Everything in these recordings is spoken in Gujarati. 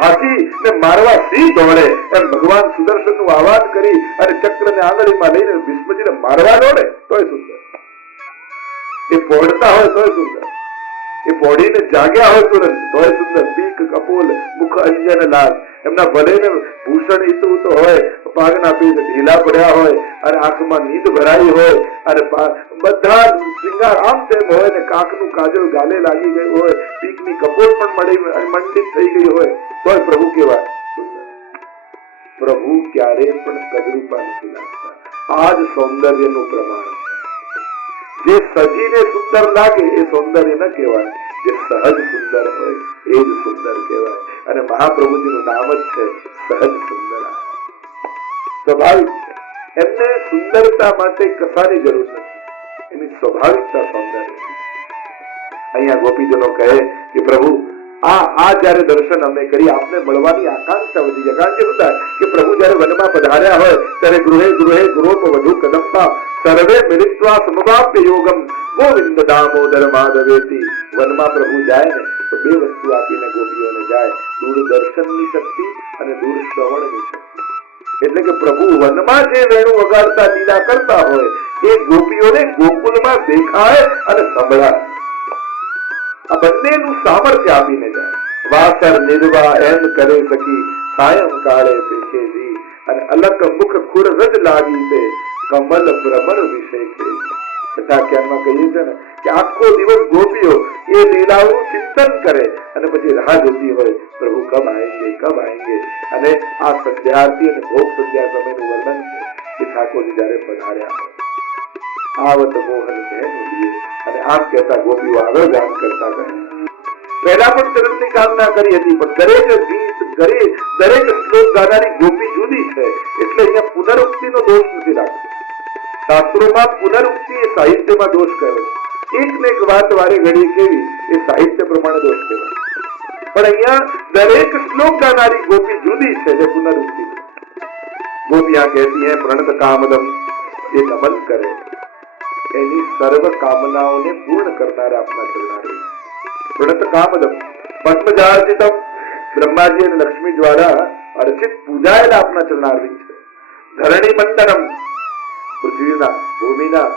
હાથી ને મારવા સિંહ દોડે એમ ભગવાન સુદર્શનનું આહવાન કરી અને ચક્રને આંગળીમાં લઈને ભીષ્મજીને મારવા દોડે તોય સુંદર, એ પોડતા હોય તોય સુંદર, એ પોડીને જાગ્યા હોય તુરંત તોય સુંદર, પીક કપોલ મુખ અંજન લાલ, એમના ભલે ને ભૂષણ ઈતું તો હોય, પાગના પીઠ ઢીલા પડ્યા હોય અને આંખમાં નીંદ ભરાઈ હોય અને બધા શ્રૃંગાર આમ તેમ હોય ને કાકનું કાજળ ગાલે લાગી ગયું હોય, પીકની કપોળ પણ મંડિત થઈ ગઈ હોય તોય પ્રભુ કેવા સુંદર. પ્રભુ ક્યારે પણ કદરૂપા નથી લાગતા. આ જ સૌંદર્યનું પ્રમાણ છે. જે સજીને સુંદર લાગે એ સૌંદર્ય ન કહેવાય, જે સહજ સુંદર હોય એ જ સુંદર કહેવાય. અને મહાપ્રભુજીનું નામ જ છે સહજ સુંદર. સ્વાભાવિક છે, એમને સુંદરતા માટે કશાની જરૂર નથી, એની સ્વાભાવિકતા સૌંદર્ય. અહીંયા ગોપીજનો કહે કે પ્રભુ આ જયારે દર્શન અમે કરી આપને મળવાની આકાંક્ષા વધી જાય. કારણ કે શું થાય કે પ્રભુ જયારે વનમાં પધાર્યા હોય ત્યારે ગૃહે ગૃહે ગૃહોપ વધુ કદમતા સર્વે મિલિત્વા સમવાપ્ય યોગમ ગોવિંદ દામોદર માધવેતી. વનમાં પ્રભુ જાય ને તો બે વસ્તુ આપીને ગોપીઓને જાય, દૂરદર્શનની શક્તિ અને દૂર શ્રવણની શક્તિ. એટલે કે પ્રભુ વનમાં જે વેણુ વગાડતા લીલા કરતા હોય એ ગોપીઓને ગોકુલમાં દેખાય અને સંભળાય. આ બંનેનું સામર્થ્ય આપીને જાય. વાસર નિર્વા એમ કરે સખી સાયંકાળે પેખેજી, અને અલક મુખ ખુર રજ લાગી તે કમલ ભ્રમર વિશે છે. કથાખ્યાનમાં કહીએ છે ને કે આખો દિવસ ગોપીઓ એ લીલાઓનું ચિંતન કરે અને પછી રાહ જોતી હોય પ્રભુ કબ આएंगे કબ આएंगे. અને આ સંધ્યારતી અને ભોગ સંધ્યા સમયનું વર્ણન છે કે ઠાકોરજી જયારે પધાર્યા હોય આવત મોહન બહેનો લીએ, અને આમ કહેતા ગોપીઓ આગળ ગાન કરતા ગયા. પહેલા પણ ચરણની કામના કરી હતી, પણ દરેક ગીત દરેક શ્લોક ગાનારી ગોપી જુદી છે એટલે અહીંયા પુનરુક્તિનો દોષ નથી લાગતો. શાસ્ત્રોમાં પુનરુક્તિ એ સાહિત્યમાં દોષ કહેવાય. એક ને એક વાત વારે ઘડી કેવી એ સાહિત્ય પ્રમાણે દોષ કહેવાય. પણ અહીંયા દરેક શ્લોક ગાનારી ગોપી જુદી છે જે પુનરુક્તિ. ગોપિયા કહેતી હૈ પ્રણત કામદમ, જે નમન કરે એની સર્વ કામનાઓને પૂર્ણ કરનારા આપના ચરણારે. પ્રણત કામદમ પદ્મજાર્ચિતમ, બ્રહ્માજી અને લક્ષ્મી દ્વારા અર્ચિત પૂજાયેલા આપના ચરણારવિંદ છે. ધરણી મંડનમ, પૃથ્વીના ભૂમિના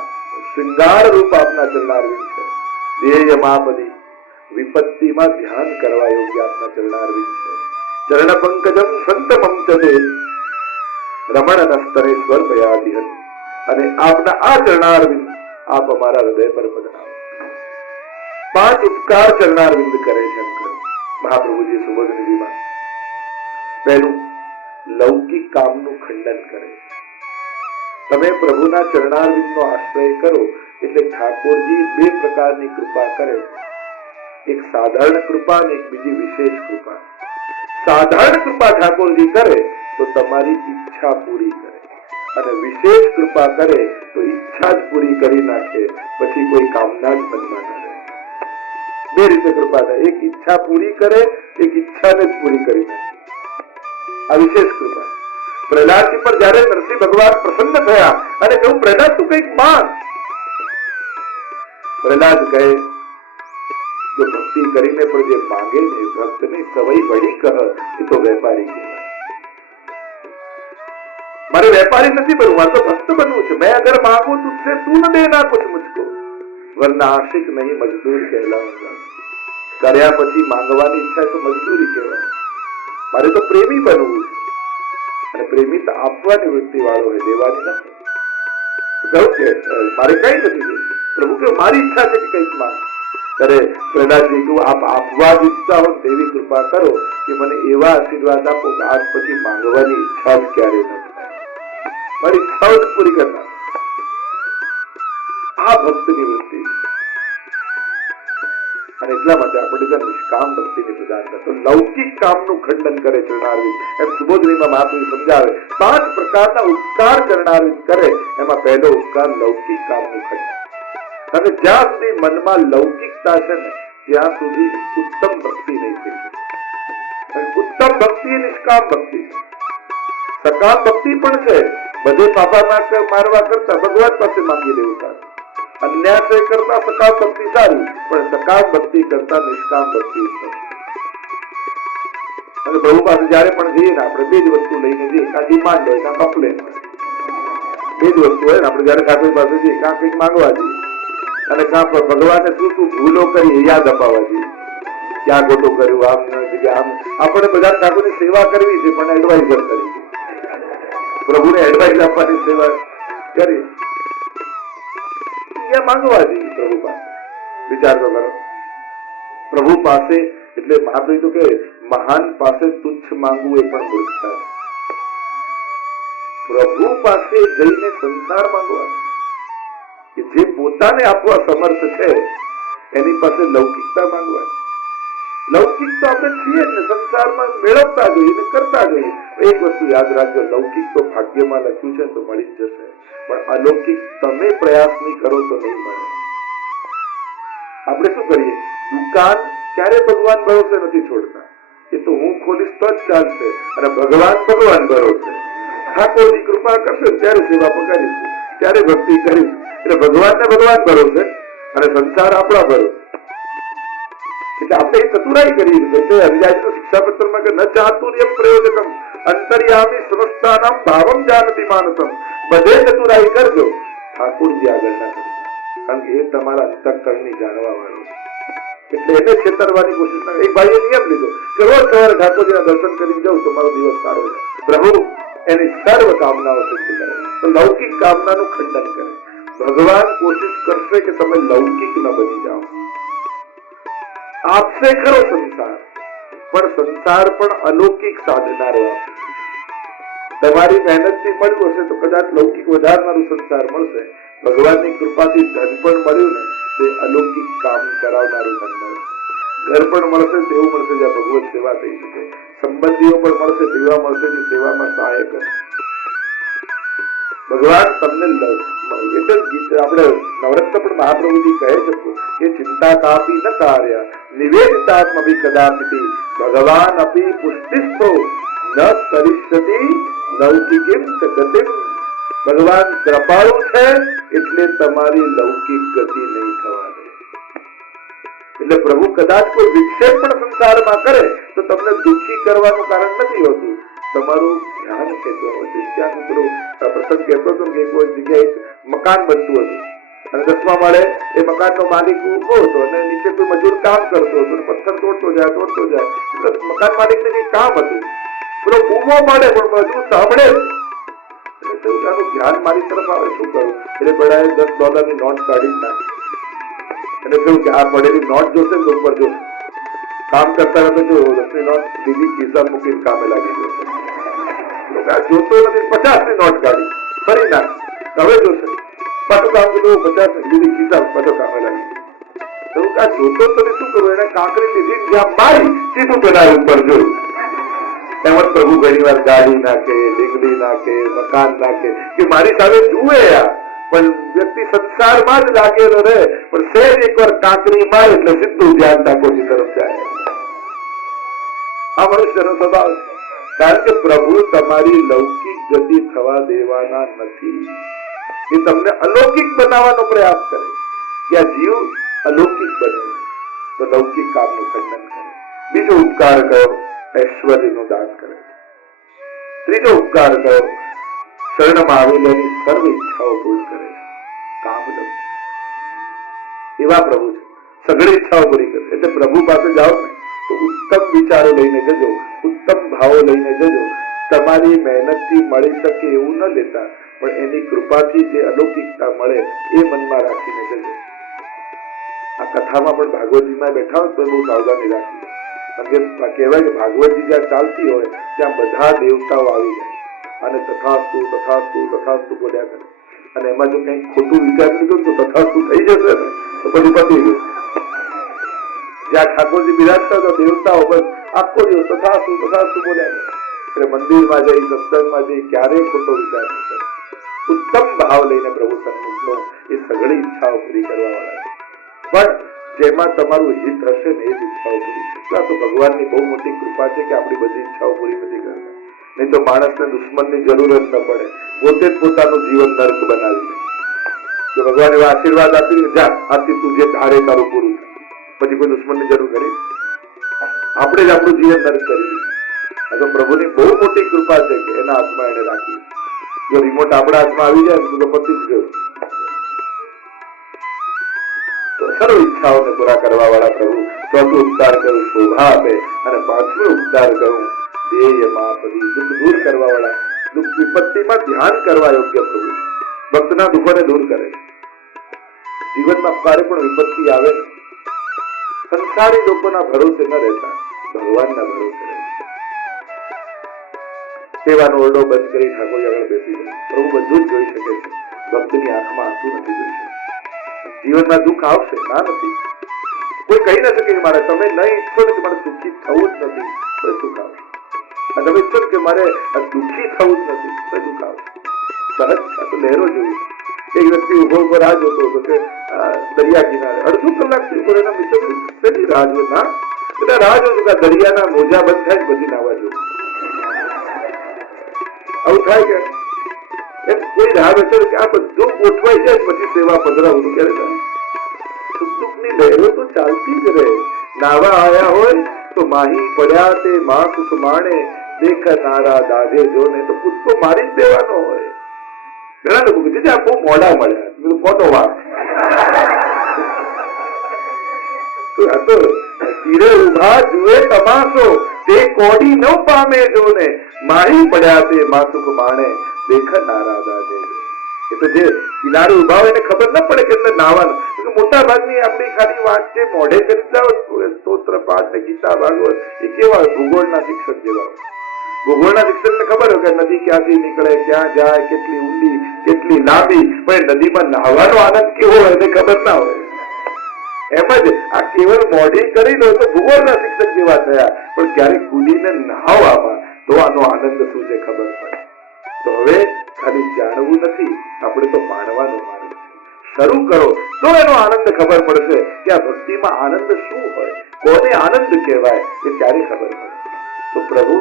શૃંગાર રૂપ આપના ચરણારવિંદ છે. ધ્યેય માપદી, વિપત્તિમાં ધ્યાન કરવા યોગ્ય આપના ચરણારવિંદ છે. ચરણ પંકજમ સંતમમ ચદે રમણ નસ્તરે સ્વર્પયાદિહન, અને આપના આ ચરણારવિંદ આપ અમારા હૃદય પર પધરાવો. 5 ઉપકાર ચરણારવિંદ કરે છે મહાપ્રભુજી સુબોધનજીમાં. પહેલું, લૌકિક કામનું ખંડન કરે. તમે પ્રભુના ચરણારવિંદનો આશ્રય કરો એટલે ઠાકોરજી 2 પ્રકારની કૃપા કરે. એક સાધારણ કૃપા અને એક બીજી વિશેષ કૃપા. સાધારણ કૃપા ઠાકોરજી કરે તો તમારી ઈચ્છા પૂરી કરે, અને વિશેષ કૃપા કરે તો ઈચ્છા જ પૂરી કરી નાખે, પછી કોઈ કામના જ મનમાં ન રહે. 2 રીતે કૃપા થાય, એક ઈચ્છા પૂરી કરે, એક ઈચ્છાને જ પૂરી કરી નાખે. આ વિશેષ કૃપા. પ્રહલાદજી પર જયારે નરસિંહ ભગવાન પ્રસન્ન થયા અને કહ્યું પ્રહલાદ તું કઈક માંગ. પ્રહલાદ કહે જો ભક્તિ કરીને પણ જે માંગે ને ભક્તની સવઈ વળી કહ એ તો વેપારી કહેવાય. મારે વેપારી નથી બનવું, મારે તો ભક્ત બનવું છે. મેં અગર માંગુ તુझसे तू न देना कुछ मुझको, वरना आशिक नहीं मजदूर कहलाऊंगा. કર્યા પછી માંગવાની ઈચ્છા તો મજદૂરી કહેવાય. મારે તો પ્રેમી બનવું છે, અને પ્રેમી તો આપવાની વૃત્તિ વાળો હોય, દેવાની નથી. કહ્યું કે મારે કઈ નથી દેવું. પ્રભુ કે મારી ઈચ્છા છે કે કઈક માંગ. ત્યારે પ્રહલાદજી કહ્યું આપ આપવા જ ઈચ્છા હો તેવી કૃપા કરો કે મને એવા આશીર્વાદ આપો કે આજ પછી માંગવાની ઈચ્છા જ ક્યારે ન થાય, મારી ઈચ્છાઓ જ પૂરી કરતા. આ ભક્તની વૃત્તિ છે. અને એટલા માટે આપણે બધા નિષ્કામ ભક્તિની પ્રધાનતા. તો લૌકિક કામનું ખંડન કરે ચરણારવિંદ. એમ સુબોધનીમાં મહાપ્રભુ સમજાવે 5 પ્રકારના ઉપકાર ચરણારવિંદ કરે. એમાં પહેલો ઉપકાર લૌકિક કામનું ખંડન. અને જ્યાં સુધી મનમાં લૌકિકતા છે ને ત્યાં સુધી ઉત્તમ ભક્તિ નહીં થઈ શકે. ઉત્તમ ભક્તિ એ નિષ્કામ ભક્તિ છે. સકામ ભક્તિ પણ છે. બધે પાપા મારવા કરતા ભગવાન પાસે માંગી લેવું સારું. અન્યાય કરતા સકામ ભક્તિ સારી, પણ સકામ ભક્તિ કરતા નિષ્કામ ભક્તિ. અને પ્રભુ પાસે જયારે પણ જઈએ ને આપણે બે જ વસ્તુ લઈને જઈએ, કાં ડિમાન્ડ હોય કાં કમ્પ્લેન હોય, બે જ વસ્તુ હોય ને. આપણે જયારે ઠાકોર પાસે જઈએ કાં કંઈક માંગવા જઈએ અને કાં ભગવાનને શું શું ભૂલો કરી એ યાદ અપાવવા જઈએ, ક્યાં ખોટું કર્યું, આમ ન જગ્યા આમ. આપણે બધા ઠાકોરની સેવા કરવી છે પણ એડવાઇઝર કરી છે, પ્રભુને એડવાઇસ આપવાની સેવા કરી ત્યાં માંગવા જઈએ પ્રભુ પાસે. વિચાર તો કરો, પ્રભુ પાસે એટલે મહાત્મા તો કે મહાન પાસે તુચ્છ માંગવું એ પણ મૂર્ખતા છે. પ્રભુ પાસે જઈને સંસાર માંગવા, કે જે પોતાને આપવા સમર્થ છે એની પાસે લૌકિકતા માંગવા. લૌકિક તો આપણે છીએ ને, સંસારમાં મેળવતા જોઈએ ને કરતા જોઈએ. એક વસ્તુ યાદ રાખજો, લૌકિક તો ભાગ્યમાં લખ્યું છે તો મળી જ જશે, પણ અલૌકિક તમે પ્રયાસ નહીં કરો તો નહીં મળે. આપણે શું કરીએ, દુકાન ક્યારે ભગવાન ભરોસે નથી છોડતા, એ તો હું ખોલીશ તો જ ચાલશે, અને ભગવાન ભરોસે. ઠાકોરજી કૃપા કરશે ત્યારે સેવા પકડીશું, ત્યારે ભક્તિ કરીશું. એટલે ભગવાનને ભગવાન ભરોસે અને સંસાર આપણા ભરોસે. એટલે આપણે એ ચતુરાઈ કરી એટલે હરિદાસનો શિક્ષાપત્રમાં કે ન ચાતુર્યમ પ્રયોજકમ અંતર્યામી સમસ્તાનામ ભાવમ જાનતી માનસમ. બધે ચતુરાઈ કરજો, ઠાકોરજી આગળ ના કરજો, કારણ કે એ તમારા અંતઃકરણની જાણવા વાળો છે. એટલે એને છેતરવાની કોશિશ ના. એક ભાઈએ નિયમ લીધો કે રોજ સવારે ઠાકોરજીના દર્શન કરી જાઉં તો મારો દિવસ સારો જાય. પ્રભુ એની સર્વ કામનાઓ સિદ્ધ કરે, તો લૌકિક કામનાનું ખંડન કરે. ભગવાન કોશિશ કરશે કે તમે લૌકિક ન બની જાઓ. આપશે ખરો સંસાર, પણ સંસાર પણ અલૌકિક સાધનારો આપશે. તમારી મહેનતથી મળ્યું હશે તો કદાચ લૌકિક વધારનારું સંસાર મળશે. ભગવાનની કૃપાથી ધન પણ મળ્યું ને તે અલૌકિક કામ કરાવનારું ધન મળશે. ઘર પણ મળશે તેવું મળશે જ્યાં ભગવત સેવા થઈ શકે. સંબંધીઓ પણ મળશે તેવા મળશે જે સેવામાં સહાય કરે. ભગવાન તમને આપણે નવરત્ન પણ મહાપ્રભુજી કહે છે કે ચિંતા કાપી ન કાર્ય નિવેદિતાત્મ ભી કદાપિ ભગવાન અપી પુષ્ટિસ્તો ન કરિષ્યતિ લૌકિકિમ ગતિમ. ભગવાન કૃપાળુ છે એટલે તમારી લૌકિક ગતિ નહીં થવા દે. એટલે પ્રભુ કદાચ કોઈ વિક્ષેપ પણ સંસારમાં કરે તો તમને દુઃખી કરવાનું કારણ નથી હોતું, તમારું ધ્યાન ખેંચવાનું હોય છે. ત્યાં મિત્રો પ્રસંગ કહેતો હતો કે કોઈ જગ્યાએ મકાન બનતું હતું અને 10મા માળે એ મકાનનો માલિક ઉભો હતો અને નીચે કોઈ મજૂર કામ કરતો હતો, પથ્થર તોડતો જાય એટલે મકાન માલિકને કઈ કામ હતું, પેલો બૂમો પાડે પણ મજૂર સાંભળે. ધ્યાન મારી તરફ આવે, શું કરું? એટલે પેલા $10ની નોટ કાઢી નાખી અને કહ્યું કે આ પડેલી નોટ જોશે ને ઉપર જોશે. કામ કરતા હતા જો 10ની નોટ બીજી ખિસ્સા મૂકીને કામે લાગી જશે. જોતો નથી, 50ની નોટ કાઢી ફરી નાખી, હવે જોશે પાછું કામ કીધું 50 બીજી ખિસ્સા પાછો કામે લાગી. આ જોતો તમે શું કરવું? એને કાંકરી લીધી જ્યાં મારી સીધું પેલા ઉપર જોયું. એમ જ પ્રભુ ઘણી વાર ગાડી નાખે, ડીંગલી નાખે, મકાન નાખે કે મારી સામે જુએ. પણ વ્યક્તિ સંસારમાં જ લાગેલો રહે, પણ સહેજ એકવાર કાંકરી મારે એટલે સીધું ધ્યાન ઠાકોરજી તરફ જાય. આ મનુષ્યનો સ્વભાવ છે. કારણ કે પ્રભુ તમારી લૌકિક ગતિ થવા દેવાના નથી. એ તમને અલૌકિક બનાવવાનો પ્રયાસ કરે કે આ જીવ અલૌકિક બને તો લૌકિક કામનું ખંડન કરે. બીજો ઉપકાર કયો? ઐશ્વર્યનું દાન કરે. ત્રીજો ઉપકાર કયો? શરણમાં આવેલાની સર્વ ઈચ્છાઓ પૂરી કરે. કામદમ એવા પ્રભુ છે, સઘળી ઈચ્છાઓ પૂરી કરે. એટલે પ્રભુ પાસે જાઓ ને તો ઉત્તમ વિચારો લઈને જજો, ઉત્તમ ભાવો લઈને જજો. તમારી મહેનતથી મળી શકે એવું ન લેતા, પણ એની કૃપાથી જે અલૌકિકતા મળે એ મનમાં રાખીને જજો. આ કથામાં પણ ભાગવતજીમાં બેઠા હોય તો બહુ સાવધાની રાખી. કારણ કે કહેવાય કે ભાગવતજી જ્યાં ચાલતી હોય ત્યાં બધા દેવતાઓ આવી જાય અને તથાસ્તુ તથાસ્તુ તથાસ્તુ બોલ્યા કરે. અને એમાં જો કંઈક ખોટું વિચારી લીધું તો તથાસ્તુ થઈ જશે ને તો બધું પતી ગયું. જ્યાં ઠાકોરજી બિરાજતા હતા દેવતાઓ બસ આખો દિવસ તથાસ્તુ તથાસ્તુ બોલ્યા કરે. એટલે મંદિરમાં જઈ, સત્સંગમાં જઈ ક્યારેય ખોટો વિચાર નહીં કરે. ઉત્તમ ભાવ લઈને પ્રભુ સન્મુખનો એ સઘળી ઈચ્છાઓ પૂરી કરવા વાળા છે. પણ જેમાં તમારું હિત હશે ને એ જ ઈચ્છાઓ પૂરી. તો ભગવાનની બહુ મોટી કૃપા છે કે આપણી બધી ઈચ્છાઓ પૂરી નથી કરતા. નહીં તો માણસને દુશ્મનની જરૂર જ ન પડે, પોતે જ પોતાનું જીવન નર્ક બનાવી દે. જો ભગવાન એવા આશીર્વાદ આપી જા આથી તું જે ધારે તારું પૂરું થાય, પછી કોઈ દુશ્મનની જરૂર કરી? આપણે જ આપણું જીવન નર્ક કરી. આ તો પ્રભુની બહુ મોટી કૃપા છે કે એના હાથમાં એને રાખી. જો રિમોટ આપણા હાથમાં આવી જાય તો પતી જ ગયું. તો સર્વ ઈચ્છાઓને પૂરા કરવા વાળા પ્રભુ ચોથું ઉપકાર કરું શોભા આપે, અને પાંચમું ઉપકાર કરું ધ્યેય માપદી દુઃખ દૂર કરવા વાળા, દુઃખ વિપત્તિમાં ધ્યાન કરવા યોગ્ય પ્રભુ ભક્તના દુઃખોને દૂર કરે. જીવનમાં ક્યારે પણ વિપત્તિ આવે, સંસારી લોકોના ભરોસે ન રહેતા ભગવાનના ભરોસે રહે. સેવાનો ઓરડો બંધ કરી ઠાકોર આગળ બેસી જાય. પ્રભુ બધું જ જોઈ શકે છે. ભક્તની આંખમાં આંસુ નથી જોઈ શકતા. જીવનમાં દુઃખ આવશે, ના નથી. કોઈ કહી ન શકે કે મારે તમે નહીં ઈચ્છો ને કે મારે સુખી થવું જ નથી તો સુખ આવશે. તમે ઈચ્છો કે મારે દુઃખી થવું જ નથી તો દુઃખ આવશે. સહજ તો લહેરો જોઈ. એક વ્યક્તિ ઉભો ઉભો રાહ જોતો હતો કે દરિયા કિનારે અડધો કલાક સુધી એના મિત્ર રાહ જો ના બધા રાહ જોતું કે દરિયાના મોજા બંધ થાય પછી નાવા જોયું. આવું થાય કે એમ કોઈ રાહ બેઠો કે આ બધું ગોઠવાઈ જાય પછી સેવા પધરાવું ક્યારે થાય. સુખ દુઃખની લહેરો તો ચાલતી જ રહે. નાવા આયા હોય તો માહી પડ્યા તે માં સુખ માણે, દેખ નારા દાઢે જોને તો કૂદકો મારી જ દેવાનો હોય. ઘણા લોકો કીધું આ બહુ મોડા મળ્યા, ખોટો વાત. તીરે ઉભા જુએ તમાશો, તે કોડી ન પામે જોને, માહી પડ્યા તે માં સુખ માણે, દેખ નારા દાઢે. એ તો જે કિનારે ઉભા હોય એને ખબર ન પડે કે નાવાનું. મોટા ભાગની આપણી ખાલી વાત છે મોઢે કરી જાવ સ્તોત્ર પાઠ ને ગીતા ભાગવત એ કેવા હોય ભૂગોળના શિક્ષક જેવા. ભૂગોળના શિક્ષકને ખબર હોય કે નદી ક્યાંથી નીકળે, ક્યાં જાય, કેટલી ઊંડી, કેટલી લાંબી, પણ નદીમાં નાહવાનો આનંદ કેવો હોય એને ખબર ના હોય. એમ જ આ કેવળ મોઢી કરી લો તો ભૂગોળના શિક્ષક જેવા થયા, પણ ક્યારેક કૂદીને નહાવામાં તો આનો આનંદ શું છે ખબર પડે. તો હવે ખાલી જાણવું નથી, આપણે તો માણવાનું માનવું. શરૂ કરો તો એનો આનંદ ખબર પડશે કે આ ભક્તિમાં આનંદ શું હોય, કોને આનંદ કહેવાય એ ત્યારે ખબર પડે. તો પ્રભુ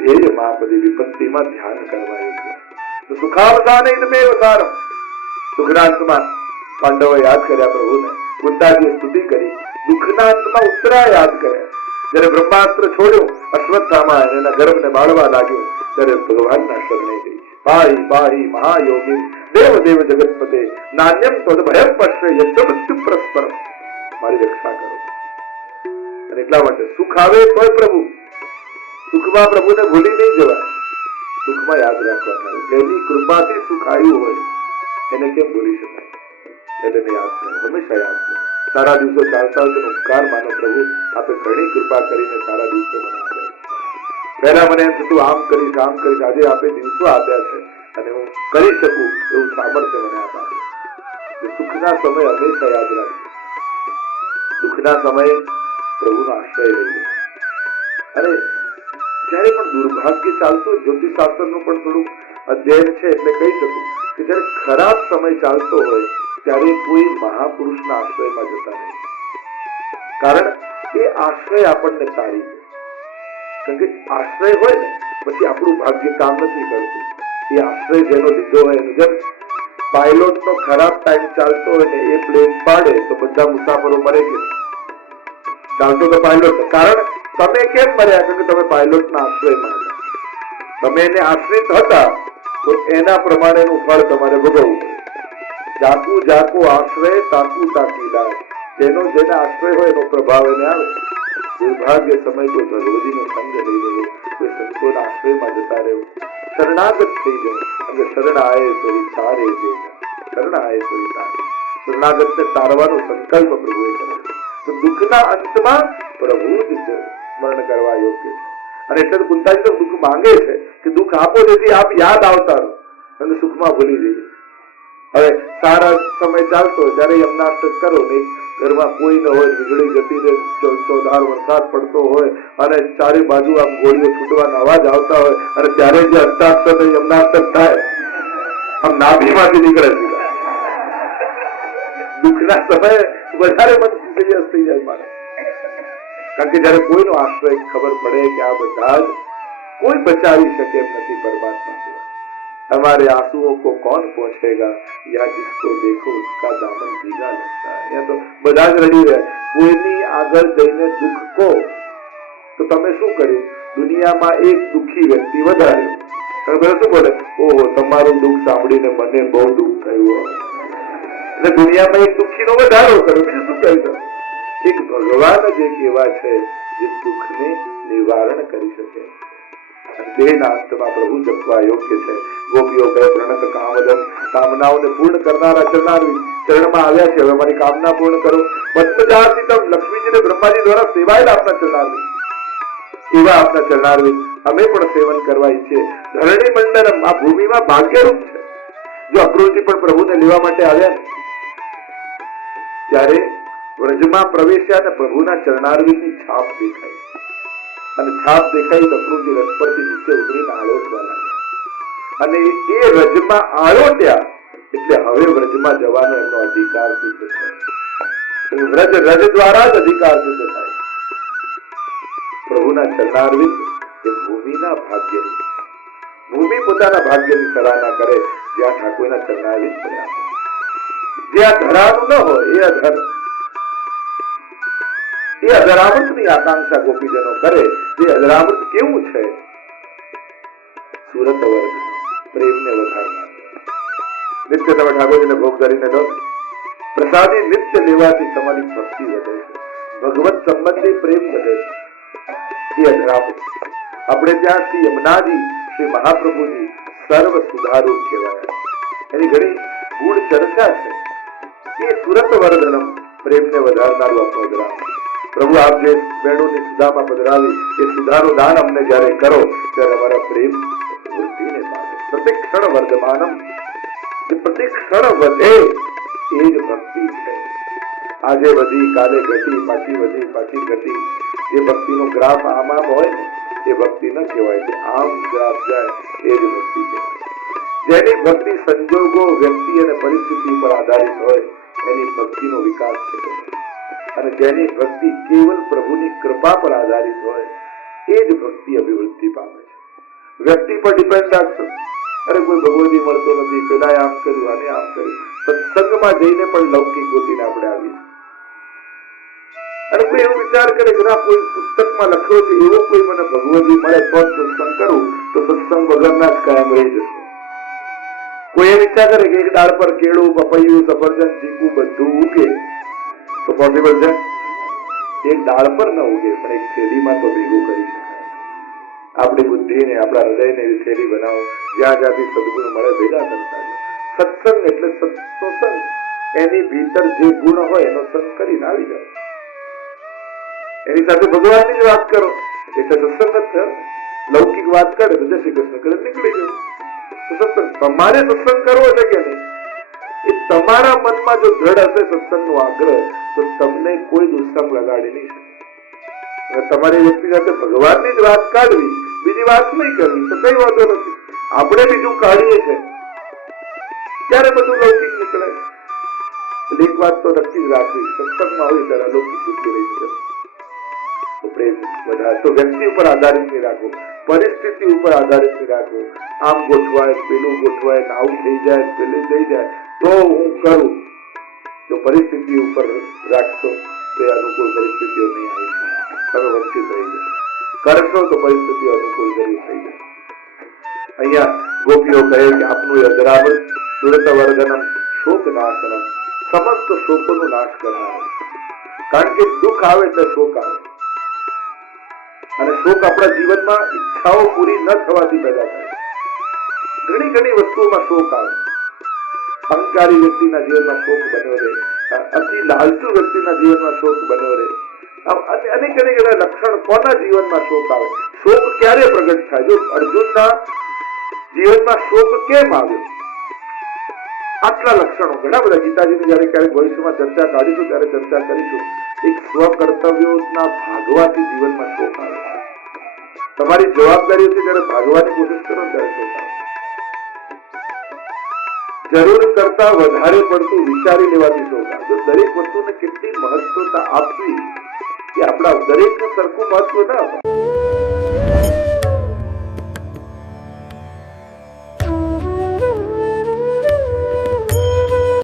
ધ્યેય માપદી વિપત્તિમાં ધ્યાન કરવા યોગ્ય. તો સુખાવસાને ઇદમેવ સારમ. સુખનાંતમાં પાંડવો યાદ કર્યા પ્રભુને, કુંતાજીએ સ્તુતિ કરી. દુઃખના અંતમાં ઉત્તરા યાદ કર્યા. જયારે બ્રહ્માસ્ત્ર છોડ્યું, અશ્વત્થામા એના ગર્ભને બાળવા લાગ્યું, ત્યારે ભગવાનના શરણે ગઈ. પાહી પાહી મહાયોગી દેવ દેવ જગતપતે, નાન્યમ તદ ભયમ પશ્ય યજ્ઞ મૃત્યુ પરસ્પરમ. મારી રક્ષા કરો. અને એટલા માટે સુખ આવે તોય પ્રભુ, સુખમાં પ્રભુને ભૂલી નહીં જવાય. સુખમાં યાદ રાખવા થાય. જેની કૃપાથી સુખ આવ્યું હોય એને કેમ ભૂલી શકાય? એટલે યાદ કરો, હંમેશા યાદ કરો. સારા દિવસો ચાલતા હોય તો ઉપકાર માનો પ્રભુ આપે ઘણી કૃપા કરીને સારા દિવસો મને આપ્યા. પહેલા મને એમ થતું આમ કરીશ આમ કરીશ, આજે આપે દિવસો આપ્યા છે અને હું કરી શકું એવું સામર્થ્ય મને આપ્યા. સુખના સમય હંમેશા યાદ રાખજો. દુઃખના સમયે પ્રભુનો આશ્રય લઈએ. અને જયારે પણ દુર્ભાગ્ય ચાલતું, જ્યોતિષશાસ્ત્રનું પણ થોડું અધ્યયન છે એટલે કહી શકું કે જયારે ખરાબ સમય ચાલતો હોય ત્યારે કોઈ મહાપુરુષના આશ્રયમાં જતા રહે. કારણ એ આશ્રય આપણને તારી દે. કારણ કે આશ્રય હોય ને પછી આપણું ભાગ્ય કામ નથી કરતું. એ આશ્રય જેનો લીધો હોય એનું, જેમ પાયલોટ નો ખરાબ ટાઈમ ચાલતો હોય ને એ પ્લેન પાડે તો બધા મુસાફરો મરે કે ચાલતો તો પાયલોટ. કારણ તમે કેમ મર્યા? કારણ કે તમે પાયલોટના આશ્રયમાં હતા. તમે એને આશ્રિત હતા તો એના પ્રમાણેનું ફળ તમારે ભોગવવું પડે. જાકુ જાકુ આશ્રય તાકુ તાકી લાય. જેનો જેને આશ્રય હોય એનો પ્રભાવ એને આવે. દુર્ભાગ્ય સમય કોઈ ભગવતીનો સંગ લઈ લેવો, કોઈ સંતોના આશ્રયમાં જતા રહેવું, શરણાગત થઈ જવું. અને શરણ આયે સોઈ તારે દેજા, શરણ આયે સોઈ તારે. શરણાગતને તારવાનો સંકલ્પ પ્રભુએ કર્યો. તો દુઃખના અંતમાં પ્રભુ જ સ્મરણ કરવા યોગ્ય છે. અને એટલે કુંતાજી તો દુઃખ માંગે છે કે દુઃખ આપો જેથી આપ યાદ આવતા રહો અને સુખમાં ભૂલી જઈએ. હવે સારા સમય ચાલતો હોય ત્યારે યમનાષ્ટક કરો ને ઘરમાં કોઈ ન હોય, વીજળી જતી રહે, ચોધાર વરસાદ પડતો હોય અને ચારે બાજુ આમ ગોળીઓ છૂટવાના અવાજ આવતા હોય અને ત્યારે જે હસ્તાક્ષર યમનાષ્ટક થાય આમ નાભીમાંથી નીકળે છે. દુઃખના સમયે વધારે મન સિરિયસ થઈ જાય માણસ. કારણ કે જયારે કોઈનો આશ્રય ખબર પડે કે આ બધા જ કોઈ બચાવી શકે એમ નથી પરમાત્મા સિવાય. हमारे आंसुओं को कौन पहुंचेगा, यहाँ जिसको देखो उसका दामन भीगा लगता है. यहाँ तो બધા જ રડી રહ્યા. કોઈની આગળ જઈને દુઃખ કહો તો તમે શું કર્યું? દુનિયામાં એક દુઃખી વ્યક્તિ વધારે. શું બોલે, ઓહો તમારું દુઃખ સાંભળીને મને બહુ દુઃખ થયું. એટલે દુનિયામાં એક દુઃખી નો વધારો કર્યો. બીજું શું કહી દો? એક ભગવાન જ એક એવા છે જે દુઃખને નિવારણ કરી શકે. દેહના અંતમાં પ્રભુ જપવા યોગ્ય છે. ગોપીઓ કહે પ્રણત કામદમ, કામનાઓને પૂર્ણ કરનારા ચરણારવિંદ ચરણમાં આવ્યા છે. હવે મારી કામના પૂર્ણ કરો. પદ્મજાતિતમ, લક્ષ્મીજીને બ્રહ્માજી દ્વારા સેવાયેલા આપના ચરણારવિંદ, એવા આપના ચરણારવિંદ અમે પણ સેવન કરવા ઈચ્છીએ. ધરણી મંડળમ, આ ભૂમિમાં ભાગ્યરૂપ છે. જો અક્રૂરજી પણ પ્રભુને લેવા માટે આવ્યા ને ત્યારે વ્રજમાં પ્રવેશ્યા અને પ્રભુના ચરણારવિંદની છાપ દેખાઈ. અને છાપ દેખાઈ અક્રૂરજી રથ પરથી નીચે ઉતરીને આળોટવા લાગ્યા. અને એ રજમાં આળોટ્યા એટલે હવે વ્રજમાં જવાનો એમનો અધિકાર સિદ્ધ થયો. રજ દ્વારા જ અધિકાર સિદ્ધ થાય. પ્રભુના ચરણારવિંદ એ ભૂમિના ભાગ્યની, ભૂમિ પોતાના ભાગ્યની સરાહના કરે જ્યાં ઠાકોરના ચરણારવિંદ બન્યા. જ્યાં ધરાનું ન હોય એ અધરામૃતની આકાંક્ષા ગોપીજનો કરે. જે અધરામૃત કેવું છે? સુરત વર્ગ પ્રેમને વધારનાર. નિત્ય તમે ઠાકોરજીને ભોગ ધરીને દો. પ્રસાદી નિત્ય લેવાથી તમારી ભક્તિ વધે છે, ભગવત સંબંધી પ્રેમ વધે છે. એ અધરામૃત. આપણે ત્યાં શ્રી યમુનાજી, શ્રી મહાપ્રભુજી સર્વ સુધારૂપ કહેવાય. એની ઘણી ગુણ ચર્ચા છે. એ સુરત વર્ધનમ, પ્રેમને વધારનારું આપણો અધરામૃત. પ્રભુ આપ જે વેણુની સુધામાં પધરાવી એ સુધાનું દાન અમને જયારે કરો ત્યારે અમારા પ્રેમ વૃદ્ધિને પામે. પ્રત્યેક ક્ષણ વર્ધમાનમ, જે પ્રત્યેક ક્ષણ વધે એ જ ભક્તિ છે. આજે વધી, કાલે ઘટી, પાછી વધી, પાછી ઘટી. જે ભક્તિનો ગ્રાફ આમ હોય ને એ ભક્તિ ન કહેવાય. કે આમ ગ્રાફ જાય એ જ ભક્તિ કહેવાય. જેની ભક્તિ સંજોગો, વ્યક્તિ અને પરિસ્થિતિ ઉપર આધારિત હોય એની ભક્તિનો વિકાસ છે. અને જેની ભક્તિ કેવલ પ્રભુની કૃપા પર આધારિત હોય એ જ ભક્તિ અભિવૃદ્ધિ પામે છે. વ્યક્તિ પર ડિપેન્ડ રાખશો, અરે કોઈ ભગવતી મળતો નથી, પેલા આમ કર્યું, આને આમ કર્યું. સત્સંગમાં જઈને પણ લૌકિક ગોતીને આપણે આવીએ. અને કોઈ એવો વિચાર કરે કે ના કોઈ પુસ્તકમાં લખ્યો છે એવો કોઈ મને ભગવતી મળે તો સત્સંગ કરું, તો સત્સંગ વગરના જ કાયમ રહી જશે. કોઈ એ વિચાર કરે કે એક ડાળ પર કેળું, પપૈયું, સફરજન, ચીકુ બધું ઉગે તો પોસિબલ છે? એક ડાળ પર ન ઉગે પણ એક થેલીમાં તો ભેગું કરી શકાય. આપણી બુદ્ધિને, આપણા હૃદયને એવી થેલી બનાવો જ્યાં જ્યાંથી સદગુણ મળે ભેગા કરતા. સત્સંગ એટલે સત્સંગ, એની ભીતર જે ગુણ હોય એનો સંગ કરીને આવી જાય. એની સાથે ભગવાનની જ વાત કરો એટલે સત્સંગ જ થયો. લૌકિક વાત કરે તો જય શ્રી કૃષ્ણ કરે નીકળી ગયો. સત્સંગ તમારે સત્સંગ કરવો છે કે નહીં એ તમારા મનમાં જો દ્રઢ હશે સત્સંગનો આગ્રહ તો તમને કોઈ દુસ્સંગ લગાડી નહીં શકે. તમારી વ્યક્તિ સાથે ભગવાનની જ વાત કાઢવી, બીજી વાત નહીં કરવી તો કઈ વાંધો નથી. આપણે બીજું કાઢીએ છીએ ત્યારે બધું લૌકિક નીકળે. એક વાત તો નક્કી જ રાખવી, સત્સંગમાં હોય ત્યારે લૌકિક બુદ્ધિ રહી શકે. પ્રેમ વધારે તો વ્યક્તિ ઉપર આધારિત નહીં રાખવું, પરિસ્થિતિ ઉપર આધારિત નહીં રાખવું. આમ ગોઠવાય, પેલું ગોઠવાય, આવું થઈ જાય, પેલું થઈ જાય તો હું કરું. જો પરિસ્થિતિ ઉપર રાખશો તો અનુકૂળ પરિસ્થિતિઓ નહીં આવી. તમે વંચિત રહી જશો. કરશો તો પરિસ્થિતિઓ અનુકૂળ જરૂર થઈ જશે. અહીંયા ગોપીઓ કહે કે આપનું અધરામૃત સુરત વર્ધનમ શોક નાશનમ, સમસ્ત શોકોનો નાશ કરનાર. કારણ કે દુઃખ આવે એટલે શોક આવે. અને શોક આપણા જીવનમાં ઈચ્છાઓ પૂરી ન થવાથી પેદા થાય. ઘણી ઘણી વસ્તુઓમાં શોક આવે. અહંકારી વ્યક્તિના જીવનમાં શોક બન્યો રહે, અતિ લાલચુ વ્યક્તિના જીવનમાં શોક બન્યો રહે. અનેક અનેક લક્ષણ કોના જીવનમાં શોક આવે? શોક ક્યારે પ્રગટ થાય? જો અર્જુનના જીવનમાં શોક કેમ આવ્યો? આટલા લક્ષણો ઘણા બધા ગીતાજીની જયારે ક્યારેક ભવિષ્યમાં ચર્ચા કાઢીશું ત્યારે ચર્ચા કરીશું. એક સ્વકર્તવ્યોના ભાગવાથી જીવનમાં શોક આવે. તમારી જવાબદારી છે ત્યારે ભાગવાની કોશિશ કરો ત્યારે શોક આવે. જરૂર કરતા વધારે પડતું વિચારી લેવાથી શોક આવે. દરેક વસ્તુને કેટલી મહત્વતા આપવી એ આપણા દરેકને સરખું મહત્વ ના આપે.